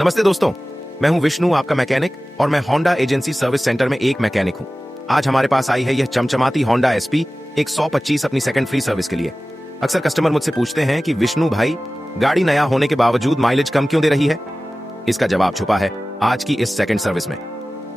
नमस्ते दोस्तों, मैं हूं विष्णु, आपका मैकेनिक, और मैं होंडा एजेंसी सर्विस सेंटर में एक मैकेनिक हूं। आज हमारे पास आई है यह चमचमाती होंडा एसपी 125 अपनी सेकंड फ्री सर्विस के लिए। अक्सर कस्टमर मुझसे पूछते हैं कि विष्णु भाई, गाड़ी नया होने के बावजूद माइलेज कम क्यों दे रही है? इसका जवाब छुपा है आज की इस सेकंड सर्विस में।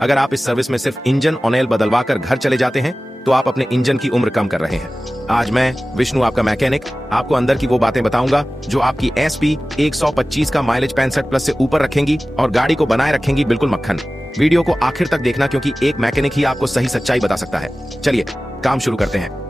अगर आप इस सर्विस में सिर्फ इंजन ऑयल बदलवा कर घर चले जाते हैं तो आप अपने इंजन की उम्र कम कर रहे हैं। आज मैं विष्णु, आपका मैकेनिक, आपको अंदर की वो बातें बताऊंगा जो आपकी एसपी 125 का माइलेज 65 प्लस से ऊपर रखेंगी और गाड़ी को बनाए रखेंगी बिल्कुल मक्खन। वीडियो को आखिर तक देखना, क्योंकि एक मैकेनिक ही आपको सही सच्चाई बता सकता है। चलिए काम शुरू करते हैं।